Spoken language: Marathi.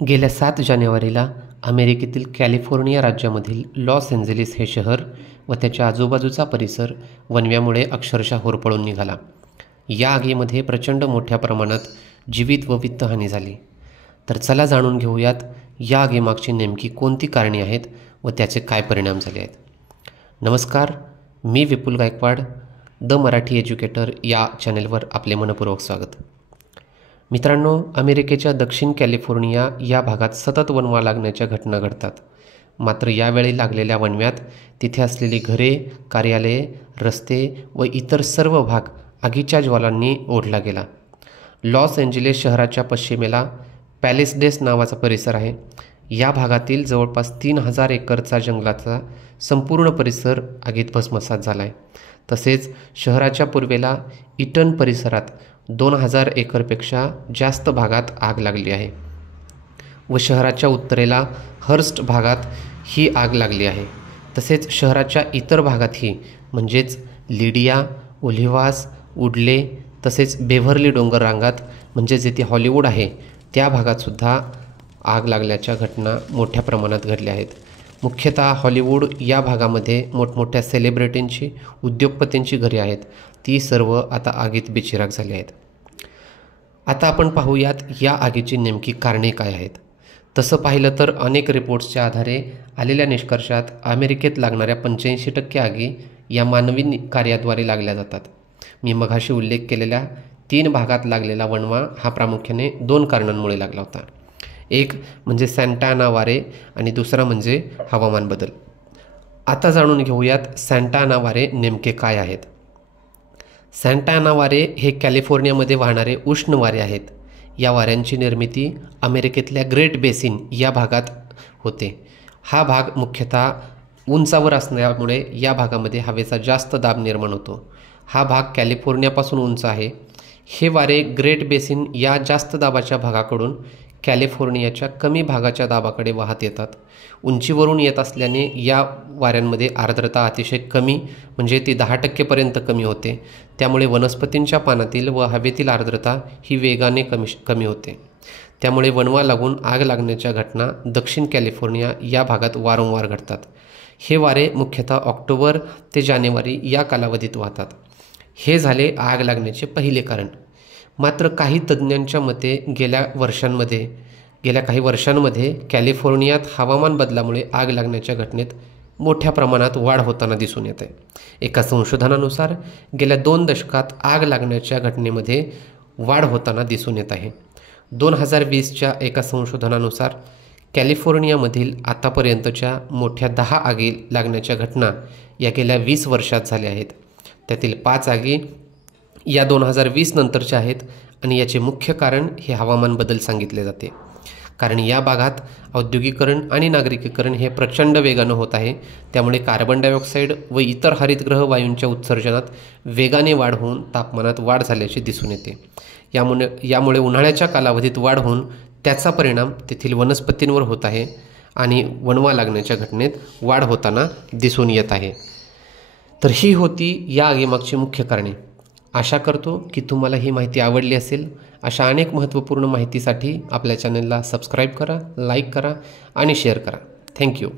गेल्या 7 जानेवारीला अमेरिकेतील कॅलिफोर्निया राज्यामधील लॉस एंजेलिस हे शहर व त्याच्या आजूबाजूचा परिसर वणव्यामुळे अक्षरशः होरपळून निघाला. या आगीमध्ये प्रचंड मोठ्या प्रमाणात जीवित व वित्तहानी झाली. तर चला जाणून घेऊयात या आगीमागची नेमकी कोणती कारणे आहेत व त्याचे काय परिणाम झाले आहेत. नमस्कार, मी विपुल गायकवाड, द मराठी एज्युकेटर या चॅनेलवर आपले मनपूर्वक स्वागत. मित्रांनो, अमेरिकेच्या दक्षिण कॅलिफोर्निया या भागात सतत वणवा लागण्याच्या घटना घडतात. मात्र यावेळी लागलेल्या वणव्यात तिथे असलेली घरे, कार्यालये, रस्ते व इतर सर्व भाग आगीच्या ज्वालांनी ओढला गेला. लॉस एंजेलिस शहराच्या पश्चिमेला पॅलेसडेस नावाचा परिसर आहे. या भागातील जवळपास 3000 एकरचा जंगलाचा संपूर्ण परिसर आगीत भस्मसात झाला आहे. तसेच शहराच्या पूर्वेला इटन परिसरात 2000 एकरपेक्षा जास्त भागात आग लागली आहे व शहराच्या उत्तरेला हर्स्ट भागात ही आग लागली आहे. तसेच शहराच्या इतर भागातही म्हणजेच लिडिया, ओलिव्हास, वुडले तसेच बेव्हर्ली डोंगर रांगात म्हणजे जेथे हॉलिवूड आहे त्या भागातसुद्धा आग लागल्याच्या घटना मोठ्या प्रमाणात घडल्या आहेत. मुख्यतः हॉलिवूड या भागामध्ये मोठमोठ्या सेलिब्रिटींची, उद्योगपतींची घरे आहेत. ती सर्व आता आगीत बेचिराख झाली आहेत. आता आपण पाहूयात या आगीची नेमकी कारणे काय आहेत. तसं पाहिलं तर अनेक रिपोर्ट्सच्या आधारे आलेल्या निष्कर्षात अमेरिकेत लागणाऱ्या 85% आगी या मानवी कार्याद्वारे लागल्या जातात. मी मघाशी उल्लेख केलेल्या 3 भागात लागलेला वणवा हा प्रामुख्याने 2 कारणांमुळे लागला होता. एक म्हणजे सॅन्टा आना वारे आणि दुसरा म्हणजे हवामान बदल. आता जाणून घेऊयात सॅन्टा आना वारे नेमके काय आहेत. सॅन्टा आना वारे हे कॅलिफोर्नियामध्ये वाहणारे उष्ण वारे आहेत. या वाऱ्यांची निर्मिती अमेरिकेतल्या ग्रेट बेसिन या भागात होते. हा भाग मुख्यतः उंचावर असल्यामुळे या भागामध्ये हवेचा जास्त दाब निर्माण होतो. हा भाग कॅलिफोर्नियापासून उंच आहे. हे वारे ग्रेट बेसिन या जास्त दाबाच्या भागाकडून कॅलिफोर्नियाच्या कमी भागाच्या दाबाकडे वाहत येतात. उंचीवरून येत असल्याने या वाऱ्यांमध्ये आर्द्रता अतिशय कमी म्हणजे ती 10% कमी होते. त्यामुळे वनस्पतींच्या पानातील व हवेतील आर्द्रता ही वेगाने कमी होते. त्यामुळे वणवा लागून आग लागण्याच्या घटना दक्षिण कॅलिफोर्निया या भागात वारंवार घडतात. हे वारे मुख्यतः ऑक्टोबर ते जानेवारी या कालावधीत वाहतात. हे झाले आग लागण्याचे पहिले कारण. मात्र काही तज्ज्ञांच्या मते गेल्या काही वर्षांमध्ये कॅलिफोर्नियात हवामान बदलामुळे आग लागण्याच्या घटनेत मोठ्या प्रमाणात वाढ होताना दिसून येत आहे. एका संशोधनानुसार गेल्या 2 दशकात आग लागण्याच्या घटनेमध्ये वाढ होताना दिसून येत आहे. 2020च्या एका संशोधनानुसार कॅलिफोर्नियामधील आतापर्यंतच्या मोठ्या 10 आगी लागण्याच्या घटना या गेल्या 20 वर्षात झाल्या आहेत. त्यातील 5 आगी या 2020 नंतरच्या आहेत आणि याचे मुख्य कारण हे हवामान बदल सांगितले जाते. कारण या भागात औद्योगिकरण आणि नागरिकीकरण हे प्रचंड वेगानं होत आहे. त्यामुळे कार्बन डायऑक्साईड व इतर हरितगृह वायूंच्या उत्सर्जनात वेगाने वाढ होऊन तापमानात वाढ झाल्याचे दिसून येते. यामुळे उन्हाळ्याच्या कालावधीत वाढ होऊन त्याचा परिणाम तेथील वनस्पतींवर होत आहे आणि वणवा लागण्याच्या घटनेत वाढ होताना दिसून येत आहे. तर ही होती या आगीमागची मुख्य कारणे. आशा करतो की तुम्हाला ही माहिती आवडली असेल. अशा अनेक महत्त्वपूर्ण माहितीसाठी आपल्या चॅनलला सबस्क्राईब करा, लाईक करा आणि शेअर करा. थँक्यू.